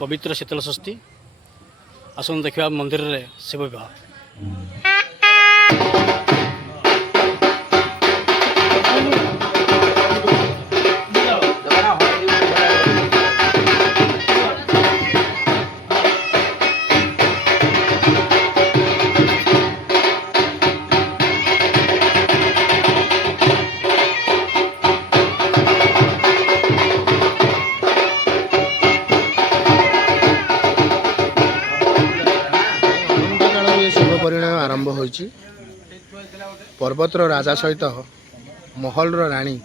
पवित्र शीतल षष्ठी आसन देखा मंदिर रे शिव विवाह। परिणाम आरंभ होइछि। पर्वतर राजा सहित महलर रानी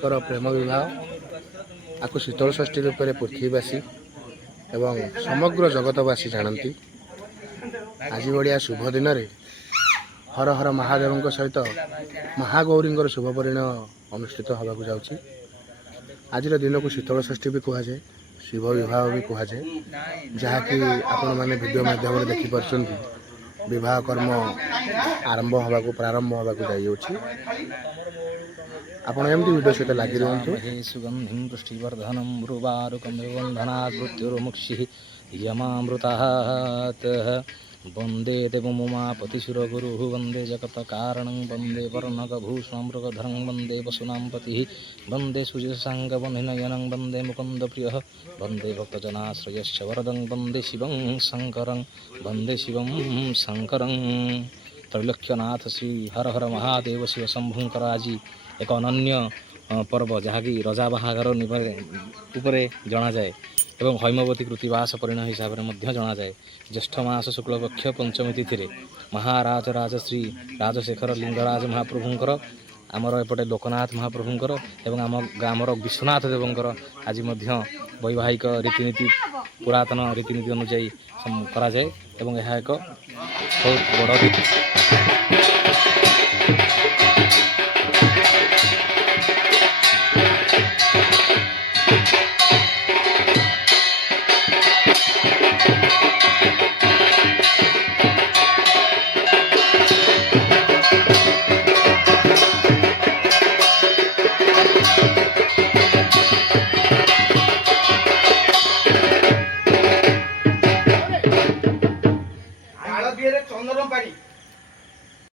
प्रेम विवाह आपको शीतल षष्ठी रूप में पृथ्वीवासी एवं समग्र जगतवासी जानती। आज भाया शुभ दिन में हर हर महादेव सहित महागौरी शुभ परिणाम अनुष्ठित होगा जाऊँगी। आज दिन को शीतल षष्ठी भी कहुए, शिव विवाह भी कहुए, जहाँकि आपण मैंने वीडियो माध्यम देखिपुं विवाह कर्म आरंभ होगा प्रारंभ होगा जाइए। आपण एमती वीडियो सहित लगी रुहतु। सुगंधिं पुष्टिवर्धनं ब्रुवारुकमिवन्धनात् मृत्युर्मुक्षिः यमामृतात्। वन्दे देवमुमापतिसुरगुरुः वन्दे जगत्कारणं वन्दे वर्णकभूषणमृगधरं वन्दे वसुनां पतिः वन्दे सुजसाङ्गवनिनयनं वन्दे मुकुन्दप्रियः वन्दे भक्तजनाश्रयश्च वरदं वन्दे शिवं शङ्करं वन्दे शिवं शङ्करं। त्रैलोक्यनाथ श्री हर हर महादेव शिव शंभुंकर आज एक अनन्य पर्व जहाँकि रजा बाहागर उपरे जना जाए एवं हैमवती कृतिवास परिणाम हिसाब से जना जाए। ज्येष्ठ मास शुक्लपक्ष पंचमी तिथि महाराज राज श्री राजशेखर लिंगराज महाप्रभुंकर आमर एपटे लोकनाथ महाप्रभुंकर एवं आम ग्रामर विश्वनाथ देवंकर आज वैवाहिक रीतिनीति पुरातन रीतिनीति अनुजाई करा जाए एवं यह एक बहुत बड़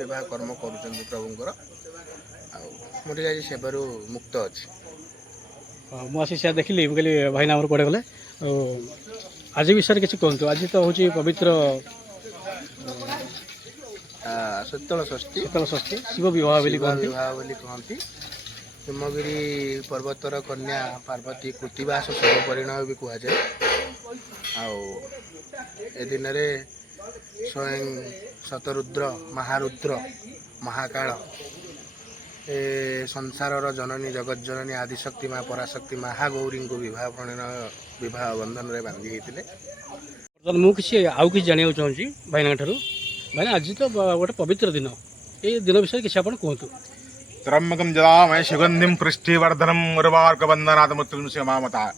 विवाह कर्म कर प्रभुंर मुझे आज सेवारू मुक्त अच्छी। मुझे से देखिली कहली भाई नाम कड़े गले आज विषय किसी कहतु। आज तो हूँ पवित्र शीतल षष्ठी शिव विवाह कहती। हिमगिरी पर्वतर कन्या पार्वती कृतिवास शुभ परिणाम भी कहुए। दिन स्वयं शतरुद्र महारुद्र महाकाल ए संसार जननी जगत जननी आदिशक्ति माँ पराशक्ति महागौरी को विवाह बंधन में बांधी होते। मुझे आउ कि जाना चाहिए भाईना ठार भाई आज तो गोटे पवित्र दिन ये दिन विषय किसी आप कहतु। त्र्यंबकं जलामय सुगंधिं पुष्टिवर्धनं उर्वारुकबन्धनात् मृत्युर्मुक्षीयमामृतात्।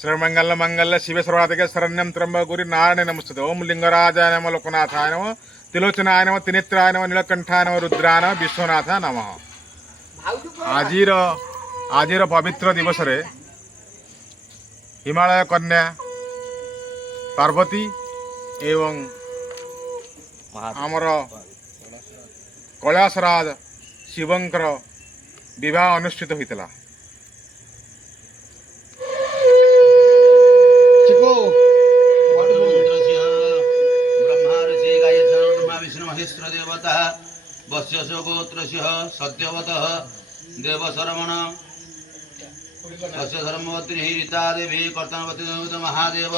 श्रीमंगल मंगल शिव सर्वाधिके शरण्यं त्र्यंबक गौरी नारायणे नमस्ते। ओम लिंगराजाय नमः लोकनाथाय नमः त्रिलोचनाय नमः त्रिनेत्राय नमः नीलकंठाय नमः रुद्राय नमः विश्वनाथाय नमः। आजिर पवित्र दिवस रे हिमालय कन्या पार्वती एवं आमर कैलाशराज शिवंकर विवाह अनुष्ठित होता। महेश्वर देवता वश्यसो गोत्र सत्यवत देवशरमण तस्य धर्मवती रीता देवी कर्तनवती महादेव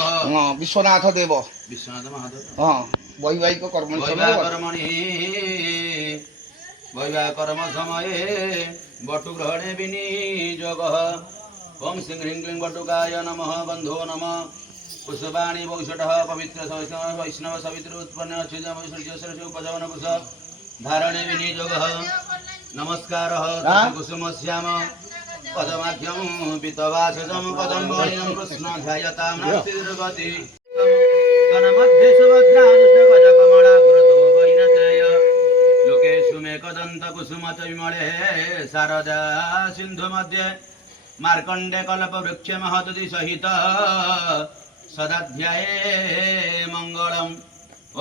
विश्वनाथ देव विश्वनाथ महादेव वैवाहिक कर्म समये बटुग्रहणे विनियोग। ओम सिंह ह्रीं क्लीं बटुकाय नमः बंधो नमः पुष्पाणि वौषध पवित्र वैष्णव सवित्र उत्पन्न उपजवन कुश धारणे विनियोग। नमस्कार कुसुम श्याम पदमाध्यम पितवासजम पदम मणिनं कृष्ण ध्यायतां नास्ति कनमध्ये सुभद्रादुष्टगजकमलाकृतो वैनतेय लोकेषु मेकदन्तकुसुमच विमले शारदा सिन्धु मध्ये मार्कण्डे कल्पवृक्ष महदुति सहित सदाध्याये मङ्गलम्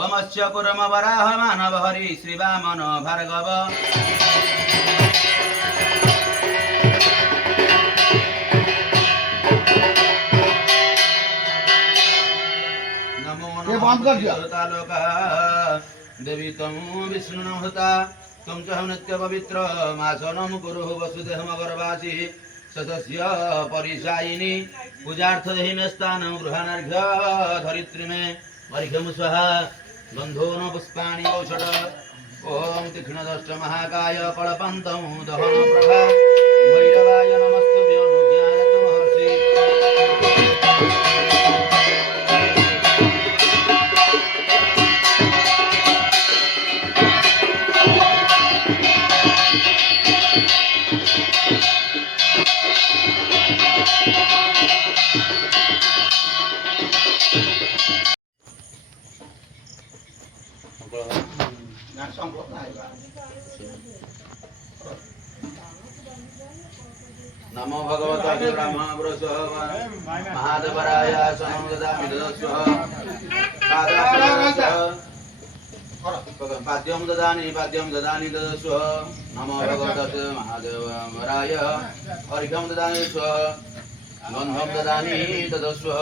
ओमस्य कुर्म वराह मानव हरि श्रीवामन भार्गव नमो नमः देवी त्वं विष्णुनहुता त्वं च नित्य पवित्र मासनं कुरु वसुदेहमगर्वासि सतस्य परिशायिनी पूजार्थ देहि मे स्थानं गृहानर्घ्य धरित्री मे अर्घ्यं स्वः गन्धोन पुष्पाणि औषध ॐ तीक्ष्णदष्ट महाकाय कल्पन्तं दहन प्रभा भैरवाय नमस्तुभ्यो ज्ञायतु महर्षि नमो भगवते ब्रह्मपुरुषः महादेवराय सनं ददामि ददस्वः पाद्यं ददानि ददस्वः नमो भगवते महादेवराय अर्घ्यं ददामि स्वः गन्धं ददामि ददस्वः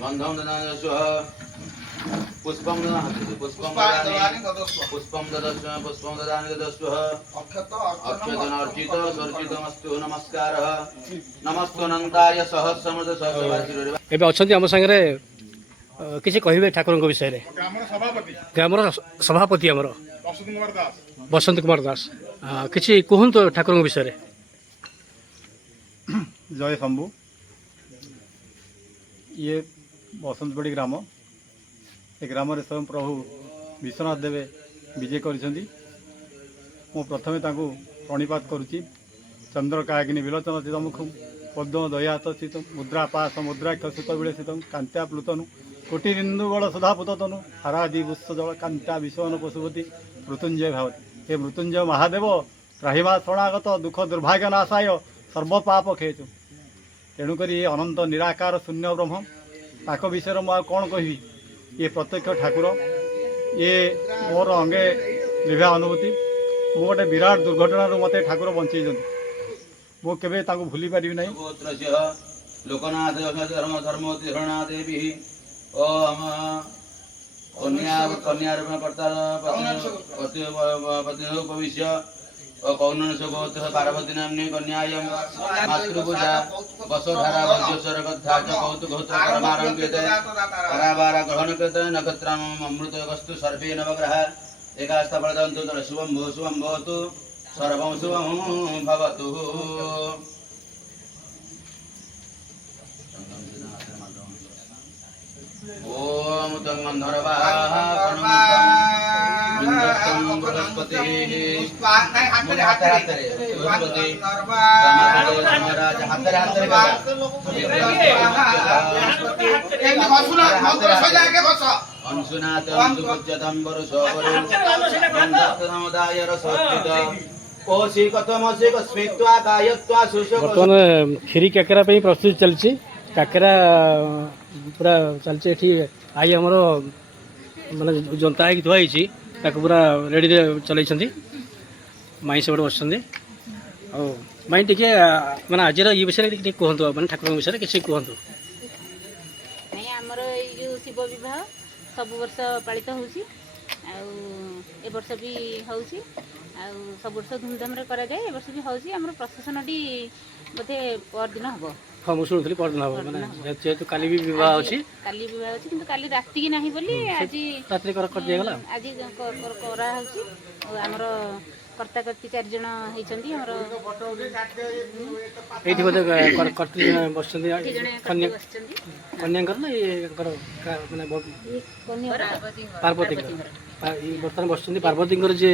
गन्धं ददामि स्वः पुष्पं ददामि पुष्पं ददामि ददस्वः अक्षतनर्चित सर्जितमस्तु नमस्कारः नमस्तु अनन्ताय सहस्रमृत सहस्रवासिरे ଏବେ ଅଛନ୍ତି ଆମ ସାଙ୍ଗରେ କିଛି କହିବେ ଠାକୁରଙ୍କ ବିଷୟରେ ଗ୍ରାମର ସଭାପତି ଗ୍ରାମର ସଭାପତି ଆମର ବସନ୍ତ କୁମାର ଦାସ ବସନ୍ତ କୁମାର ଦାସ କିଛି କୁହନ୍ତୁ ଠାକୁରଙ୍କ ବିଷୟରେ। जय शंभु ये बसंतपड़ी ग्राम ए ग्राम स्वयं प्रभु विश्वनाथ देवे विजय करिसेंती मु प्रथमे तांको प्रणिपात करुच्ची चंद्रकायगिनी विलोचन चितमुखम पद्म दयात स्थित मुद्रा पास मुद्राक्ष सुत विलसित कांत्या प्लुतनु कोटिरिंदुबल सुधा पुतनु हरादि बुस्स जल कांत्या विश्वन पशुपति मृत्युंजय भावती हे मृत्युंजय महादेव त्राहिमा शरणागत दुख दुर्भाग्य नाशाय सर्वपाप खेचु तेणुकरी ये अनंत निराकार शून्य ब्रह्म ताक विषय में कौन कहि ये प्रत्यक्ष ठाकुर ये मोर अंगे लिभा अनुभूति मु गोटे विराट दुर्घटना मत ठाकुर बंचई मु केबे ताको भूली पारिबि नहीं। लोकनाथ धर्म धर्मोत्तीर्णा देवी ओम कन्या रूप कर्तार पति भविष्य कौनस गोत्र पार्वती नाम्नी कन्यायं मातृपूजा वसुधारा वज्रेश्वर कथा च कौतुकहोत्र परमारंभ्यते परावार ग्रहण कृते नक्षत्रम् अमृत वस्तु सर्वे नवग्रह एकास्तफलदन्तु शुभं भवतु सर्वं शुभं भवतु। ओम तं गन्धर्वाः बर्तमान खीरी काकेरा प्रस्तुति चलती काकेरा पूरा चलती आई आमर माने जनता है थुआई पूरा रेडी चल माई सब बस माई टे मैंने आज ये विषय कहतु मैंने ठाकुर विषय किसी कहतु। नहीं आमर ये शिव विवाह सब वर्ष पालित होउसी ए वर्ष भी होउसी सब वर्ष धूमधाम रे करा जाए ए वर्ष भी होउसी हमर प्रशासन टी बोधे पर दिन हबो। हाँ मुझे शुणुली पर दिन हम मैंने जेहेतु काली भी विवाह अच्छी काली विवाह अच्छी किंतु काली राति की नहीं बोली आज रात्रि कर दिगला आज करा होउसी हमर कर्ता कर्ती 4 जण हेचंदी हमर एठी बोधे कर्ती बसचंदी कन्याकर ना ये माने पार्वती बर्तमान बसचंदी पार्वती जे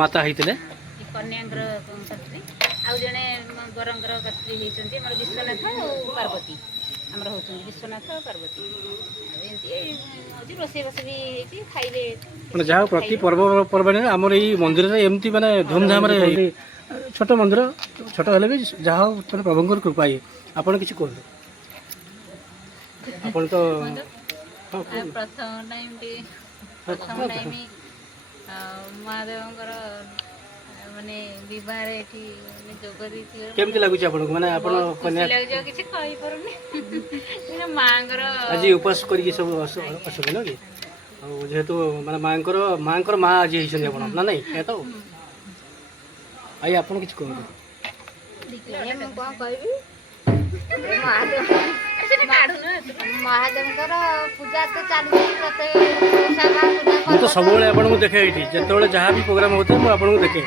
माता होते कन्याकर कर्ती आउ जने बरंगर कर्ती हेचंदी हमर विश्वनाथ और पार्वती हमर होचंदी विश्वनाथ और पार्वती एंती होची रोसे बस भी हेची खाइबे माने जहाँ प्रति पर्व पर्वणी आमर ये मंदिर में एमती माने धूमधाम ଛୋଟ ମନ୍ଦିର, ଛୋଟ ହେଲେ ବି ଯାହା ହଉ ମାନେ ପ୍ରଭୁଙ୍କର କୃପା ଇଏ। ଆପଣ କିଛି କୁହନ୍ତୁ। ଆପଣ ତ ହଁ କୁହନ୍ତୁ। ପ୍ରଥମ ଟାଇମ୍ ମହାଦେବଙ୍କର ମାନେ ବିବାହରେ ଏଠି ଯୋଗ ଦେଇଥିବାରୁ କେମିତି ଲାଗୁଛି ଆପଣଙ୍କୁ? ମାନେ ଆପଣ ଖୁସି ଲାଗୁଛି, ଆଉ କିଛି କହିପାରୁନି। ମାଙ୍କର ଆଜି ଉପାସ କରିକି ସବୁ ଅଛନ୍ତି ନା କି? ଆଉ ଯେହେତୁ ମାନେ ମାଙ୍କର ମା ଆଜି ହେଇଛନ୍ତି ଆପଣ ନା ନାଇଁ? ଏ ତ ଆଇ ଆପଣ କିଛି କୁହନ୍ତୁ। ମୁଁ କ'ଣ କହିବି, ମହାଦେବଙ୍କର ପୂଜା ତ ଚାଲିଛି ପ୍ରତ୍ୟେକ ଓଷା ବା ପୂଜା ମୁଁ ତ ପର୍ବ ସବୁବେଳେ ଆପଣଙ୍କୁ ଦେଖେ ଏଇଠି, ଯେତେବେଳେ ଯାହା ବି ପ୍ରୋଗ୍ରାମ ହେଉଥାଏ ମୁଁ ଆପଣଙ୍କୁ ଦେଖେ।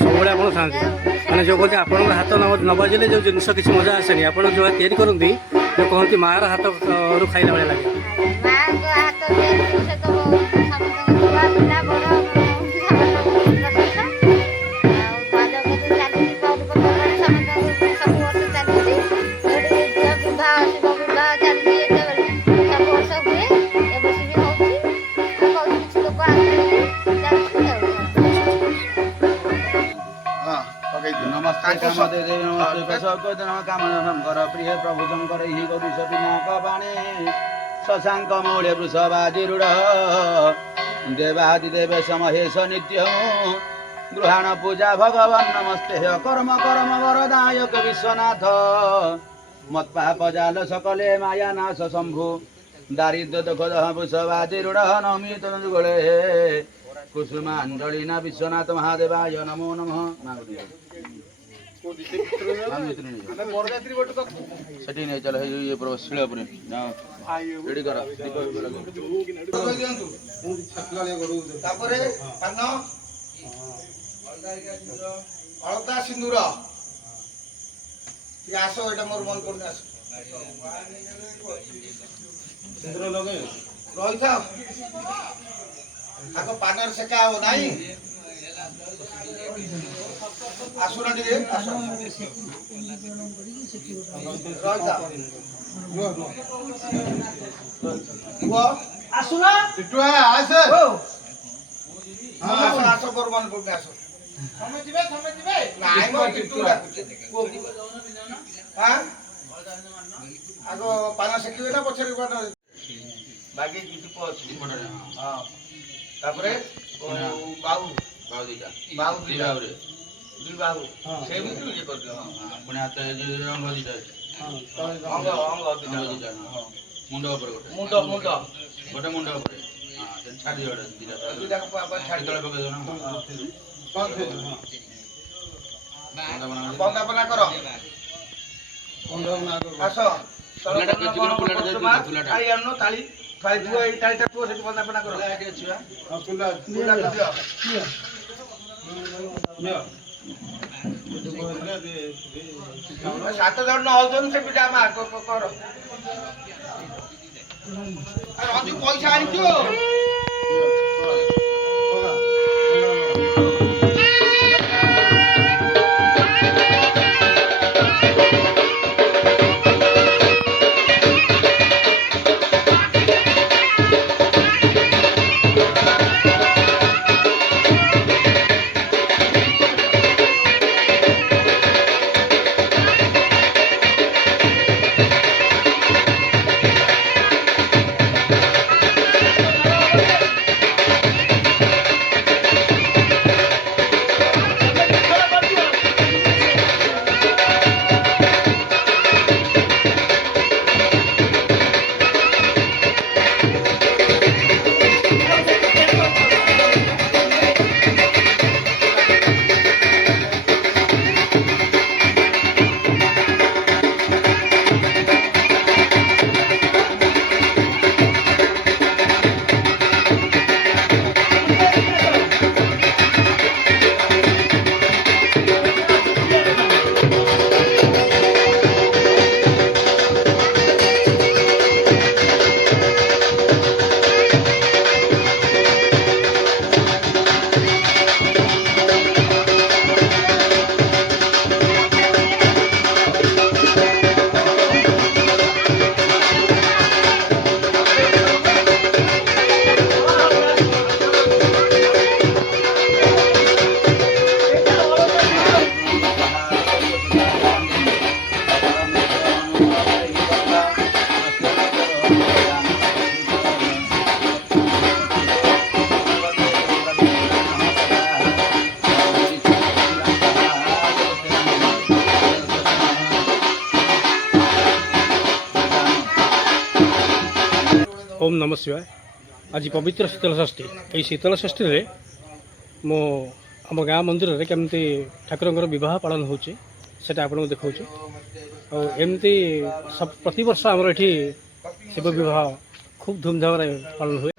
ସବୁବେଳେ ଆପଣ ଥାଆନ୍ତି। ମାନେ ଯେଉଁ କହନ୍ତି ଆପଣଙ୍କ ହାତ ନ ବାଜିଲେ ଯେଉଁ ଜିନିଷ କିଛି ମଜା ଆସେନି। ଆପଣ ଯେଉଁ ତିଆରି କରନ୍ତି, ଯେଉଁ କହନ୍ତି ମାଆର ହାତରୁ ଖାଇଲା ଭଳିଆ ଲାଗେ। ମାଙ୍କ ହାତ ତିଆରି ଜିନିଷ ତ ସମସ୍ତଙ୍କ ଛୁଆ ପିଲା ବଡ଼ ସମସ୍ତଙ୍କୁ ପ୍ରଶଂସା। ଆଉ ମହାଦେବଙ୍କ ଚାଲିଛି ପର୍ବପର୍ବାଣି ସମସ୍ତଙ୍କୁ ସବୁ ବର୍ଷ ଚାଲିଛି। ଯୋଉଠି ଝିଅ ବିବାହ, ଶିବ ବିବାହ ଚାଲିଛି ଯେତେବେଳେ ସବୁ ବର୍ଷ ହୁଏ। ଏ ବର୍ଷ ବି ହଉଛି। ଆଉ ବହୁତ କିଛି ଲୋକ ଆସୁଛନ୍ତି, ଚାଲିଛି ଆଉ। नमस्ते कामदे देवी नमस्ते कसको नम कामना शंकर प्रिय प्रभु शंकर हि गौरीश पिनाक बाणे शशांक मौल्य वृषभाधिरूढ देवादिदेव समहेश नित्य गृहाण पूजा भगवान नमस्ते कर्म कर्म वरदायक विश्वनाथ मत्पाप जाल सकले माया नाश शंभु दारिद्र्य दुख वृषभाधिरूढ नमी तनुगुळे कुसुमांजलिना विश्वनाथ महादेवाय नमो नमः ସେଠି ନେଇ ଚାଲ ଇଏ ଶିଳ ଉପରେ ରେଡି କର ତାପରେ ପାନ ଅଳତା ସିନ୍ଦୁର ଟିକେ ଆସ, ଏଇଟା ମୋର ମନ ପଡୁନି, ଆସ ସିନ୍ଦୁର ଲଗେଇ ରହିଥାଅ। ଆଗ ପାନରେ ସେକା ହବ ନାହିଁ। ଆସୁନ ଟିକେ, ଆସ ଆସୁନ ଆସ ମୋର ମନେ ପଡୁନି, ଆସ ନାଇଁ ମୋ ଟିଟୁ ଡାକୁଛି। ଆଗ ପାନ ସେକିବେ ନା ପଛରେ ପାନ ବାକି ଦୀପ ଅଛି ହଁ ତାପରେ ବାହୁ ଦିଟା ବାହୁ ଦି ବାହୁରେ ଦି ବାହୁ ସେମିତି ଇଏ କରିଦିଅ। ପୁଣି ହାତ ରଙ୍ଗ ଦିଟା ଅଛି ଅଙ୍ଗ ଅଙ୍ଗ ରଙ୍ଗ ଦିଟା ମୁଣ୍ଡ ଉପରେ ଗୋଟେ ମୁଣ୍ଡ ମୁଣ୍ଡ ଗୋଟେ ମୁଣ୍ଡ ଉପରେ ଛାଡ଼ି ଦିଅ ଦିଟା ଦିଟାକୁ ଛାଡ଼ି ତଳେ ପକେଇ ଦେବ ବନ୍ଦାପନା କର। ଆସ ଥାଳି ଆଣୁନ, ଥାଳି ଥୁଆ, ଏଇ ଥାଳିଟା ଥୁଅ, ସେଠି ବନ୍ଦାପନା କର। ସାତ ଜଣ ହଉଛନ୍ତି ସେ ପିଠା ମା କର। ରଜୁ ପଇସା ଆଣିଛୁ। ओम नमः शिवाय। आज पवित्र शीतल षष्ठी। ये शीतल षष्ठी रे मो आम गाँ मंदिर में केमती ठाकुर विवाह पालन होची सेटा आपको देखा और एमती सब प्रति वर्ष आमर ये शिव विवाह खूब धूमधाम पालन हुए।